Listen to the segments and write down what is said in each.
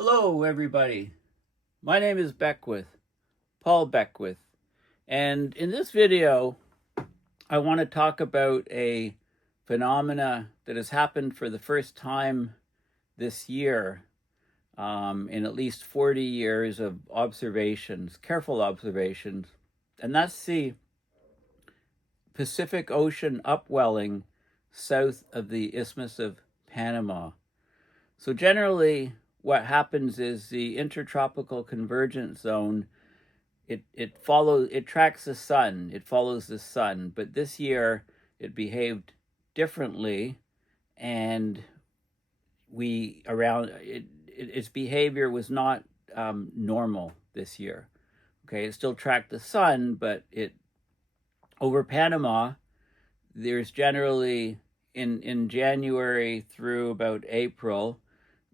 Hello, everybody. My name is Paul Beckwith, and in this video, I want to talk about a phenomena that has happened for the first time this year in at least 40 years of observations, careful observations, and that's the Pacific Ocean upwelling south of the Isthmus of Panama. So generally, what happens is the Intertropical Convergence Zone, it tracks the sun, it follows the sun, but this year it behaved differently, and its behavior was not normal this year. Okay, it still tracked the sun, but over Panama, there's generally in January through about April,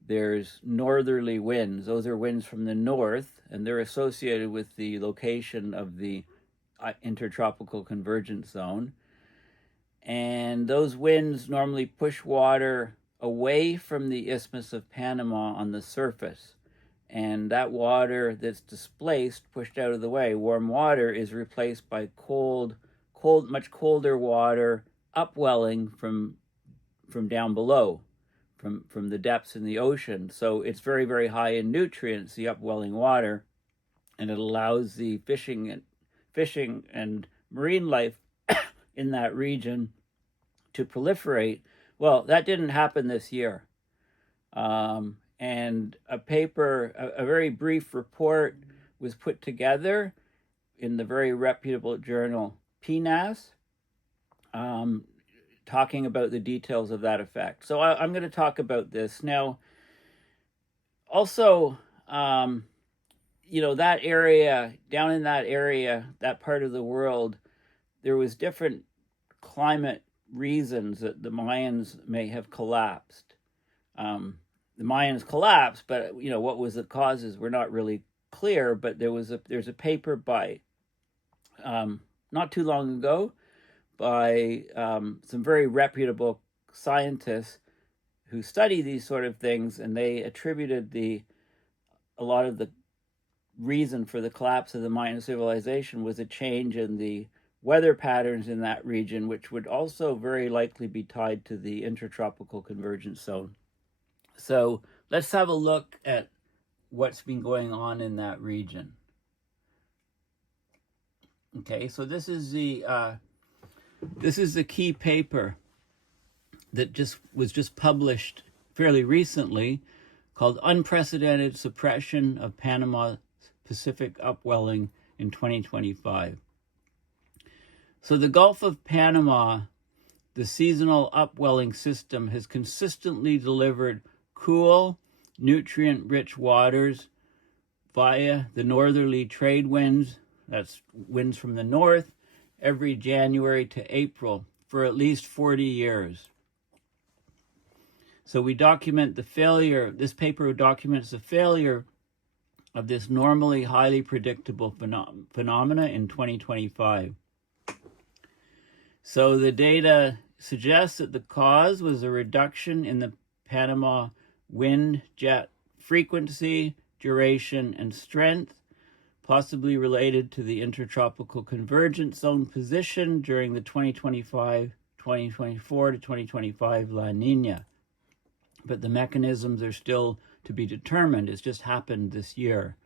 there's northerly winds. Those are winds from the north, and they're associated with the location of the Intertropical Convergence Zone. And those winds normally push water away from the Isthmus of Panama on the surface. And that water that's displaced, pushed out of the way, warm water, is replaced by much colder water upwelling from down below, from the depths in the ocean. So it's very, very high in nutrients, the upwelling water, and it allows the fishing and marine life in that region to proliferate. Well, that didn't happen this year. And a very brief report was put together in the very reputable journal PNAS, talking about the details of that effect. So I'm going to talk about this now. Also, that area, down in that area, that part of the world, there was different climate reasons that the Mayans may have collapsed. The Mayans collapsed, but what was the causes were not really clear. But there's a paper by not too long ago by some very reputable scientists who study these sort of things, and they attributed a lot of the reason for the collapse of the Mayan civilization was a change in the weather patterns in that region, which would also very likely be tied to the Intertropical Convergence Zone. So let's have a look at what's been going on in that region. Okay, so this is the key paper that was just published fairly recently, called Unprecedented Suppression of Panama Pacific Upwelling in 2025. So the Gulf of Panama, the seasonal upwelling system, has consistently delivered cool, nutrient-rich waters via the northerly trade winds, that's winds from the north, every January to April for at least 40 years. So we document the failure, this paper documents the failure of this normally highly predictable phenomena in 2025. So the data suggests that the cause was a reduction in the Panama wind jet frequency, duration, and strength, possibly related to the Intertropical Convergence Zone position during the 2024 to 2025 La Nina. But the mechanisms are still to be determined. It's just happened this year.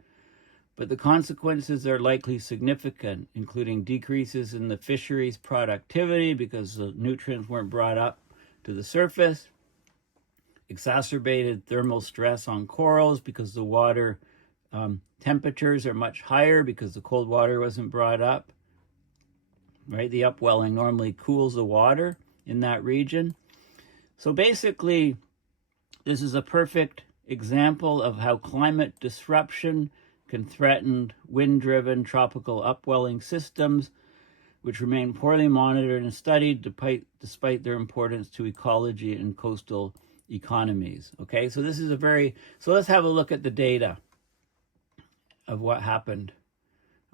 But the consequences are likely significant, including decreases in the fisheries productivity because the nutrients weren't brought up to the surface, exacerbated thermal stress on corals because the water temperatures are much higher because the cold water wasn't brought up, right? The upwelling normally cools the water in that region. So basically, this is a perfect example of how climate disruption can threaten wind-driven tropical upwelling systems, which remain poorly monitored and studied despite their importance to ecology and coastal economies. Okay, so let's have a look at the data of what happened.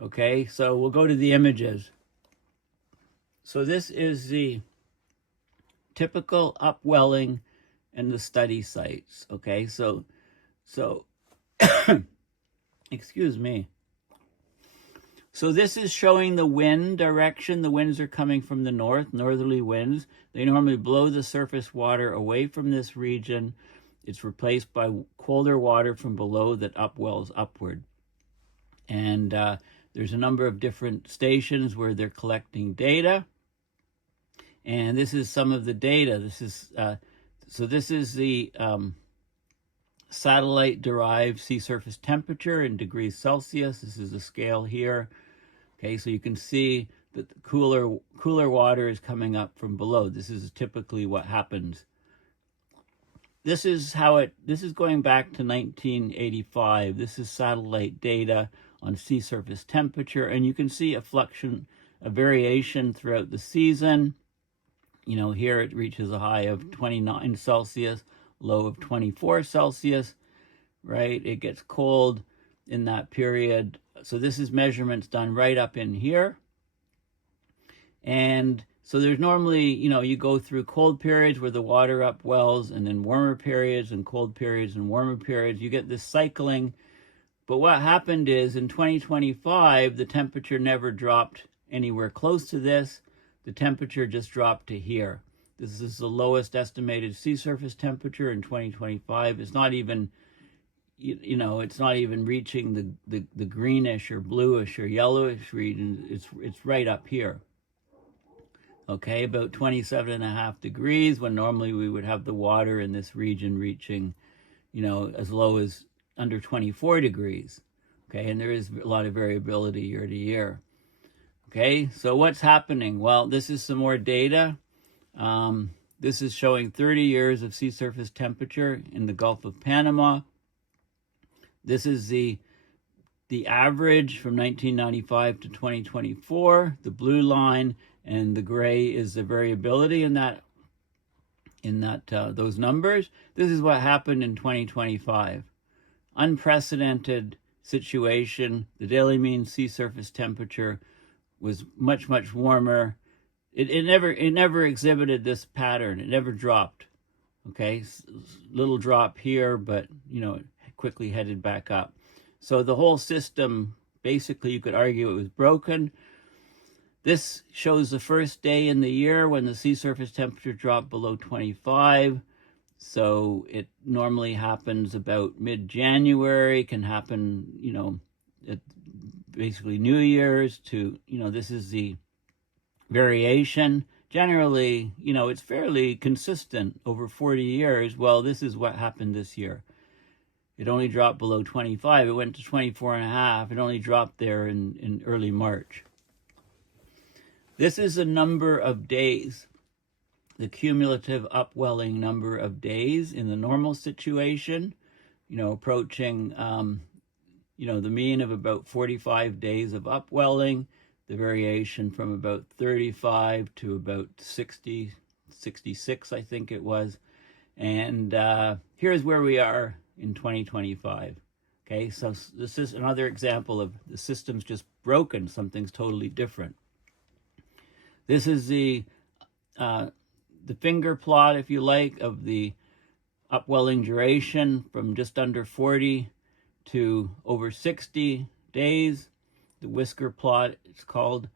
Okay, so we'll go to the images. So this is the typical upwelling and the study sites. Okay, so Excuse me. So this is showing the wind direction. The winds are coming from the north, northerly winds. They normally blow the surface water away from this region. It's replaced by colder water from below that upwells upward. And there's a number of different stations where they're collecting data. And this is some of the data. This is the satellite-derived sea surface temperature in degrees Celsius. This is the scale here. Okay, so you can see that the cooler water is coming up from below. This is typically what happens. This is going back to 1985. This is satellite data on sea surface temperature, and you can see a variation throughout the season. You know, here it reaches a high of 29 Celsius, low of 24 Celsius, right? It gets cold in that period. So this is measurements done right up in here. And so there's normally, you know, you go through cold periods where the water upwells, and then warmer periods and cold periods and warmer periods. You get this cycling. But what happened is in 2025, the temperature never dropped anywhere close to this. The temperature just dropped to here. This is the lowest estimated sea surface temperature in 2025. It's not even, you know, it's not even reaching the greenish or bluish or yellowish region. It's right up here. Okay, about 27.5 degrees, when normally we would have the water in this region reaching, you know, as low as under 24 degrees. Okay, and there is a lot of variability year to year. Okay, so what's happening? Well, this is some more data. This is showing 30 years of sea surface temperature in the Gulf of Panama. This is the average from 1995 to 2024, the blue line, and the gray is the variability in those numbers. This is what happened in 2025. Unprecedented situation. The daily mean sea surface temperature was much, much warmer. It never exhibited this pattern. It never dropped. Okay, little drop here, but you know, it quickly headed back up. So the whole system, basically, you could argue it was broken. This shows the first day in the year when the sea surface temperature dropped below 25. So it normally happens about mid-January, can happen, you know, at basically New Year's to, you know, this is the variation. Generally, you know, it's fairly consistent over 40 years. Well, this is what happened this year. It only dropped below 25. It went to 24.5. It only dropped there in early March. This is the number of days, the cumulative upwelling number of days in the normal situation, you know, approaching, you know, the mean of about 45 days of upwelling, the variation from about 35 to about 60, 66, I think it was. And here's where we are in 2025. Okay, so this is another example of the system's just broken. Something's totally different. This is the finger plot, if you like, of the upwelling duration from just under 40 to over 60 days. The whisker plot, it's called.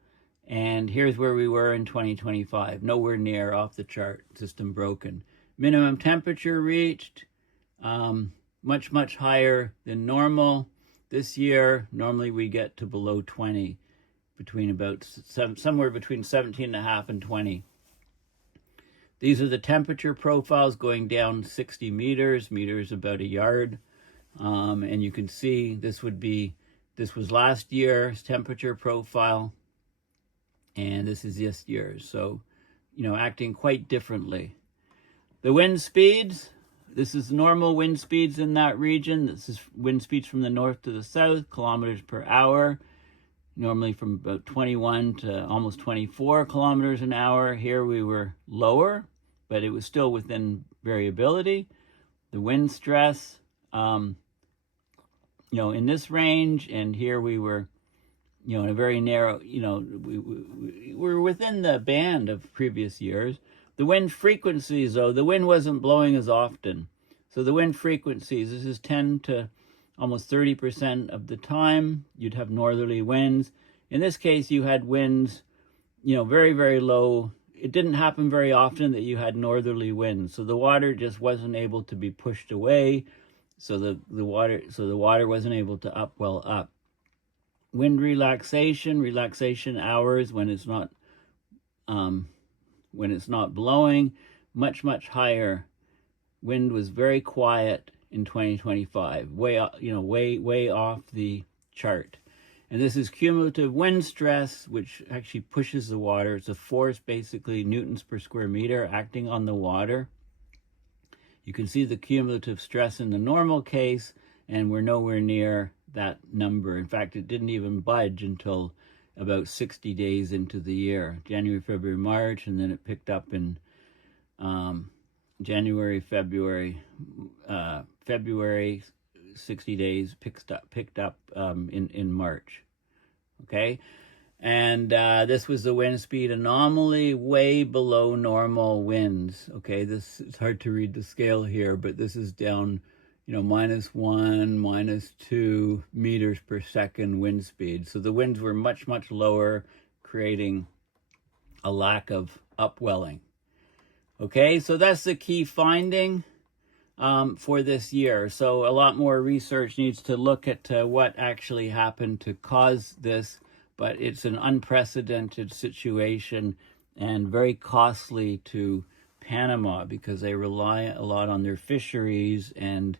And here's where we were in 2025. Nowhere near, off the chart, system broken. Minimum temperature reached, much, much higher than normal. This year, normally we get to below 20, between about somewhere between 17.5 and 20. These are the temperature profiles going down 60 meters about a yard. And you can see this was last year's temperature profile, and this is this year's. So, you know, acting quite differently. The wind speeds, this is normal wind speeds in that region. This is wind speeds from the north to the south, kilometers per hour. Normally from about 21 to almost 24 kilometers an hour. Here we were lower, but it was still within variability. The wind stress, you know, in this range, and here we were, you know, in a very narrow, you know, we were within the band of previous years. The wind frequencies, though, the wind wasn't blowing as often. So the wind frequencies, this is 10 to almost 30% of the time you'd have northerly winds. In this case, you had winds, very, very low. It didn't happen very often that you had northerly winds, so the water just wasn't able to be pushed away. So the water wasn't able to upwell up. Wind relaxation hours when it's not blowing, much higher. Wind was very quiet in 2025, way off the chart. And this is cumulative wind stress, which actually pushes the water. It's a force, basically, newtons per square meter acting on the water. You can see the cumulative stress in the normal case, and we're nowhere near that number. In fact, it didn't even budge until about 60 days into the year, January, February, March, and then it picked up in January, February, 60 days, picked up in March. Okay, and this was the wind speed anomaly, way below normal winds. Okay, it's hard to read the scale here, but this is down, -1, -2 meters per second wind speed. So the winds were much lower, creating a lack of upwelling. Okay, so that's the key finding for this year. So a lot more research needs to look at what actually happened to cause this, but it's an unprecedented situation and very costly to Panama because they rely a lot on their fisheries and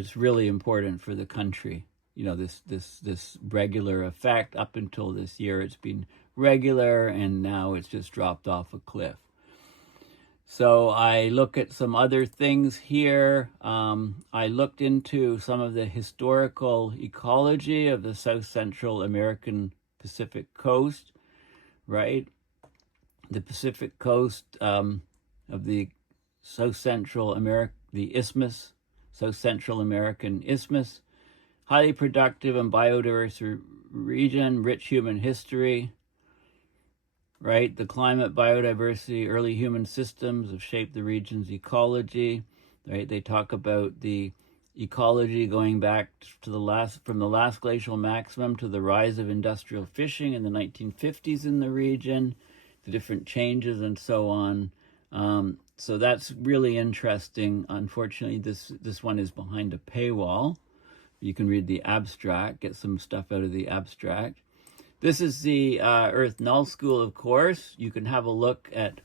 it's really important for the country. This regular effect. Up until this year, it's been regular, and now it's just dropped off a cliff. So I look at some other things here. I looked into some of the historical ecology of the South Central American Pacific coast, right? The Pacific coast of the South Central America, the Isthmus, South Central American Isthmus, highly productive and biodiverse region, rich human history, right? The climate, biodiversity, early human systems have shaped the region's ecology, right? They talk about the ecology going back to from the last glacial maximum to the rise of industrial fishing in the 1950s in the region, the different changes and so on. So that's really interesting. Unfortunately, this one is behind a paywall. You can read the abstract, get some stuff out of the abstract. This is the Earth Null School, of course. You can have a look at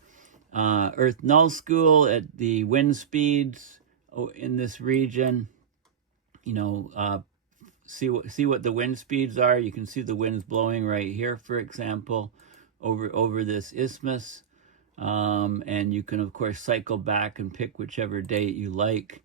Earth Null School, at the wind speeds in this region. See what the wind speeds are. You can see the winds blowing right here, for example, over this isthmus. And you can, of course, cycle back and pick whichever date you like.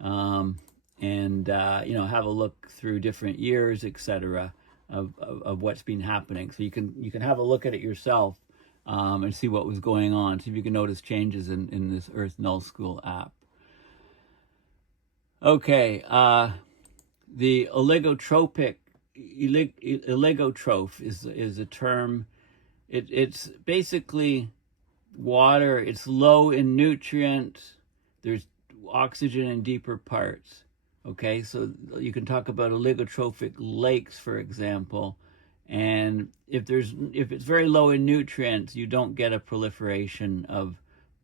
And have a look through different years, etc., of what's been happening. So you can have a look at it yourself and see what was going on. See if you can notice changes in this Earth Null School app. Okay, the oligotroph is a term. It's basically water. It's low in nutrients. There's oxygen in deeper parts. Okay, so you can talk about oligotrophic lakes, for example, and if it's very low in nutrients, you don't get a proliferation of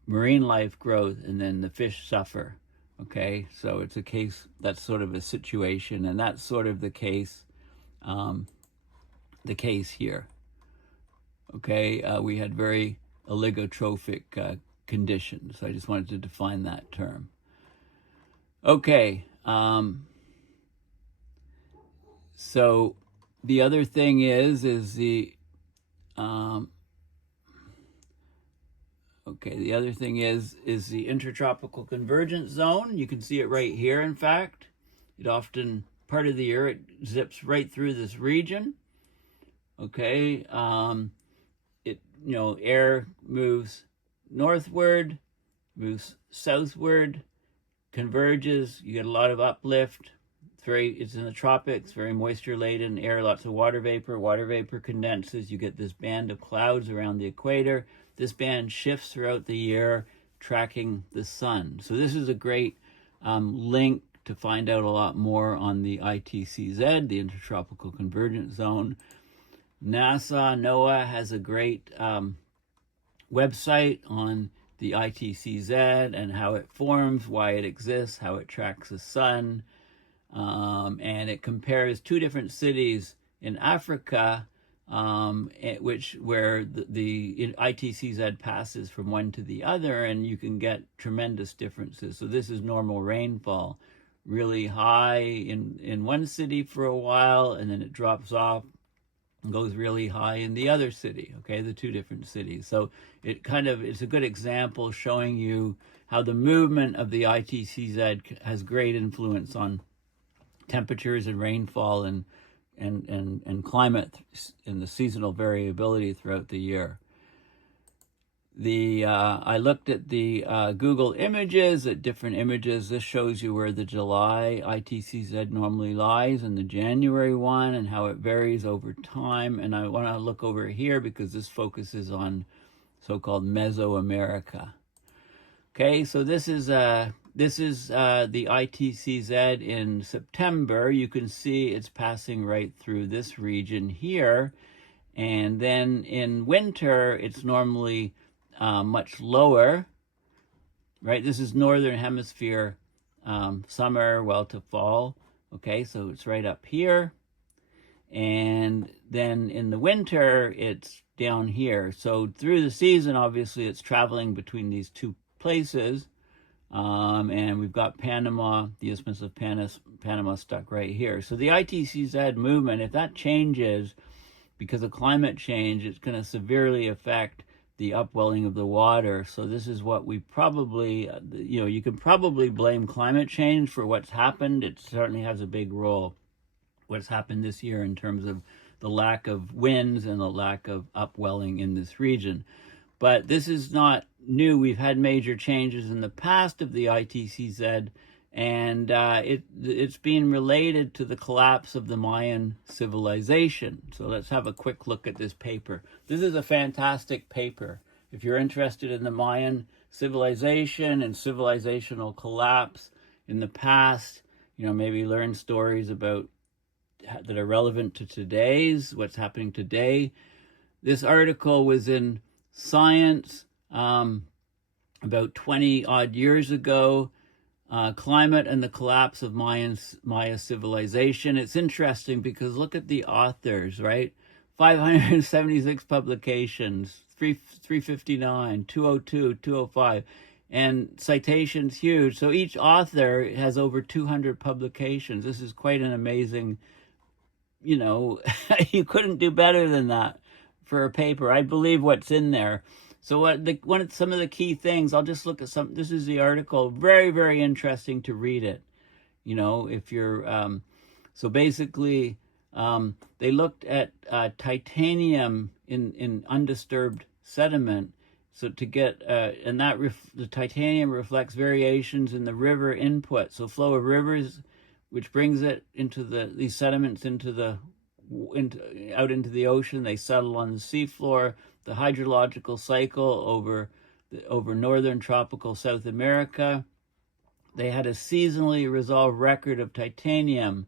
marine life growth, and then the fish suffer. Okay, so it's a case, that's sort of a situation, and that's sort of the case here. Okay, we had very oligotrophic conditions. So I just wanted to define that term. Okay. So the other thing is the the Intertropical Convergence Zone. You can see it right here. In fact, it often, part of the year, it zips right through this region. Okay, air moves northward, moves southward, converges. You get a lot of uplift. It's in the tropics, very moisture laden air, lots of water vapor condenses. You get this band of clouds around the equator. This band shifts throughout the year, tracking the sun. So this is a great link to find out a lot more on the ITCZ, the Intertropical Convergence Zone. NOAA has a great website on the ITCZ and how it forms, why it exists, how it tracks the sun, and it compares two different cities in Africa, where the ITCZ passes from one to the other, and you can get tremendous differences. So this is normal rainfall, really high in one city for a while, and then it drops off and goes really high in the other city, okay, the two different cities. So it's a good example showing you how the movement of the ITCZ has great influence on temperatures and rainfall and climate and the seasonal variability throughout the year. I looked at the Google images, at different images. This shows you where the July ITCZ normally lies and the January one and how it varies over time. And I want to look over here because this focuses on so-called Mesoamerica. Okay, so this is the ITCZ in September. You can see it's passing right through this region here. And then in winter, it's normally much lower, right? This is northern hemisphere summer, well to fall. Okay, so it's right up here. And then in the winter, it's down here. So through the season, obviously, it's traveling between these two places. And we've got Panama, the Isthmus of Panama stuck right here. So the ITCZ movement, if that changes because of climate change, it's going to severely affect the upwelling of the water. So this is what we probably, you can probably blame climate change for what's happened. It certainly has a big role, what's happened this year in terms of the lack of winds and the lack of upwelling in this region. But this is not new. We've had major changes in the past of the ITCZ, and it's being related to the collapse of the Mayan Civilization. So let's have a quick look at this paper. This is a fantastic paper. If you're interested in the Mayan Civilization and civilizational collapse in the past, maybe learn stories about that are relevant to what's happening today. This article was in Science about 20 odd years ago. Climate and the Collapse of Maya Civilization. It's interesting because look at the authors, right? 576 publications, 359, 202, 205, and citations huge. So each author has over 200 publications. This is quite an amazing, you couldn't do better than that for a paper. I believe what's in there. So some of the key things, I'll just look at some. This is the article. Very, very interesting to read it. If you're so basically they looked at titanium in undisturbed sediment. So to get and the titanium reflects variations in the river input. So flow of rivers, which brings it into these sediments out into the ocean. They settle on the seafloor. The hydrological cycle over northern tropical South America. They had a seasonally resolved record of titanium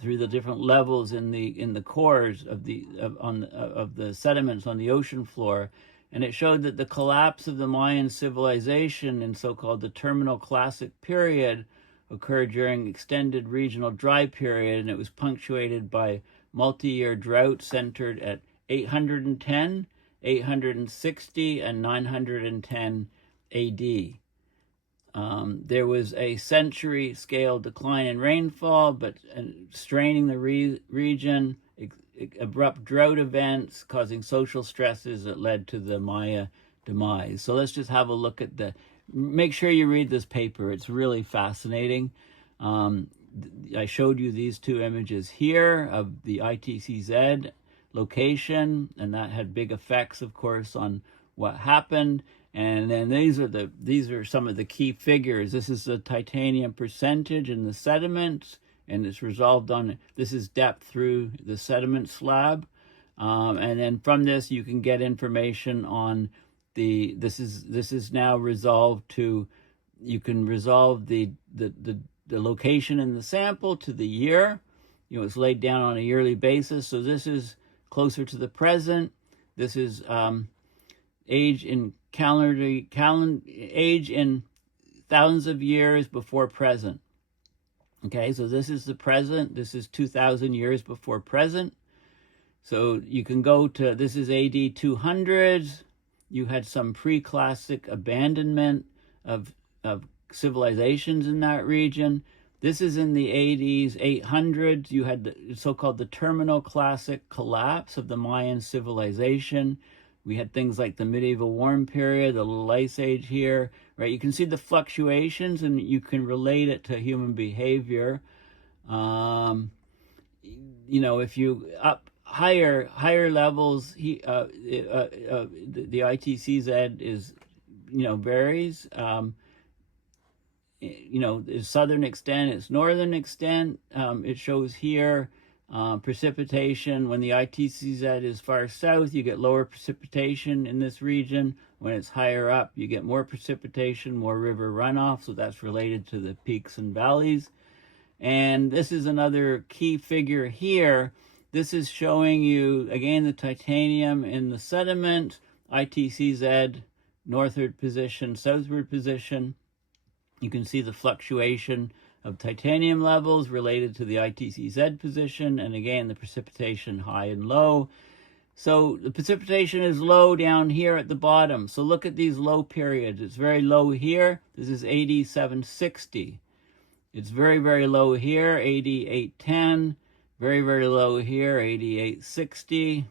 through the different levels in the cores of the sediments on the ocean floor, and it showed that the collapse of the Mayan civilization in so-called the terminal classic period occurred during extended regional dry period, and it was punctuated by multi-year drought centered at 810, 860, and 910 AD. There was a century-scale decline in rainfall, but straining the region, abrupt drought events causing social stresses that led to the Maya demise. So let's just have a look at make sure you read this paper. It's really fascinating. I showed you these two images here of the ITCZ location, and that had big effects, of course, on what happened. And then these are some of the key figures. This is the titanium percentage in the sediments, and it's resolved on, this is depth through the sediment slab. And then from this, you can get information on this is now resolved to, you can resolve the location in the sample to the year. It's laid down on a yearly basis. So this is closer to the present. This is age in age in thousands of years before present. Okay, so this is the present. This is 2,000 years before present. So you can go to, this is AD 200s. You had some pre-classic abandonment of civilizations in that region. This is in the 80s, 800s. You had the so-called the terminal classic collapse of the Mayan civilization. We had things like the medieval warm period, the little ice age here, right? You can see the fluctuations and you can relate it to human behavior. If you up higher levels, the ITCZ is, varies. Its southern extent, its northern extent. It shows here precipitation. When the ITCZ is far south, you get lower precipitation in this region. When it's higher up, you get more precipitation, more river runoff. So that's related to the peaks and valleys. And this is another key figure here. This is showing you, again, the titanium in the sediment, ITCZ, northward position, southward position. You can see the fluctuation of titanium levels related to the ITCZ position, and again, the precipitation high and low. So the precipitation is low down here at the bottom. So look at these low periods. It's very low here. This is AD 760. It's very, very low here, AD 810. Very, very low here, AD 860.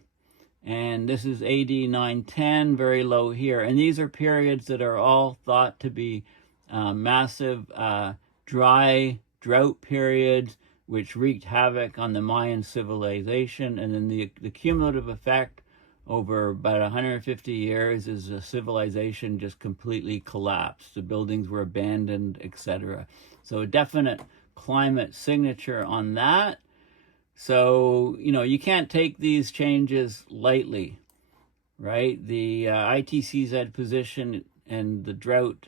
And this is AD 910, very low here. And these are periods that are all thought to be massive dry drought periods, which wreaked havoc on the Mayan civilization. And then the cumulative effect over about 150 years is the civilization just completely collapsed. The buildings were abandoned, etc. So a definite climate signature on that. So, you can't take these changes lightly, right? The ITCZ position and the drought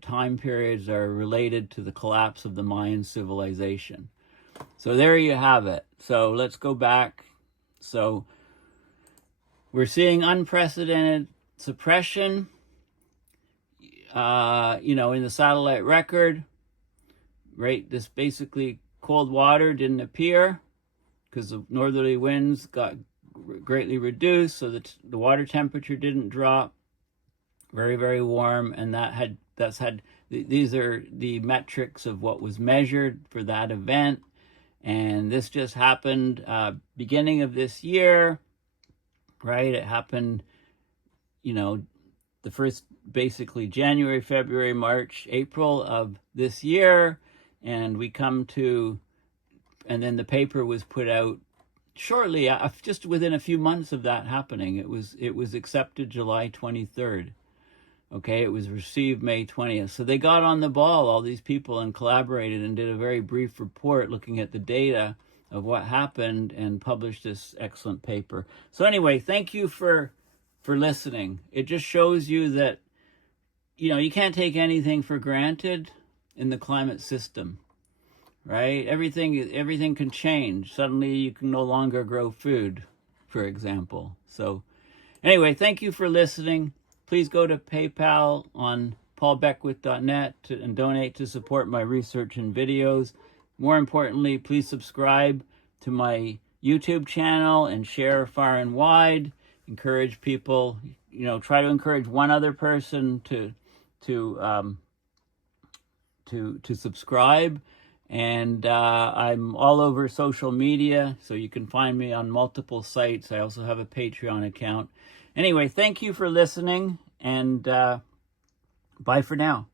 time periods are related to the collapse of the Mayan civilization. So there you have it. So let's go back. So we're seeing unprecedented suppression, in the satellite record, right? This basically cold water didn't appear because the northerly winds got greatly reduced, so that the water temperature didn't drop. Very, very warm, and these are the metrics of what was measured for that event. And this just happened beginning of this year, right? It happened, the first, basically January, February, March, April of this year. And we come to, and then the paper was put out shortly, just within a few months of that happening. It was accepted July 23rd. Okay, it was received May 20th. So they got on the ball, all these people, and collaborated and did a very brief report looking at the data of what happened and published this excellent paper. So anyway, thank you for listening. It just shows you that, you can't take anything for granted in the climate system, right? Everything can change. Suddenly you can no longer grow food, for example. So anyway, thank you for listening. Please go to PayPal on paulbeckwith.net and donate to support my research and videos. More importantly, please subscribe to my YouTube channel and share far and wide. Encourage people, try to encourage one other person to subscribe. And I'm all over social media, so you can find me on multiple sites. I also have a Patreon account. Anyway, thank you for listening, and bye for now.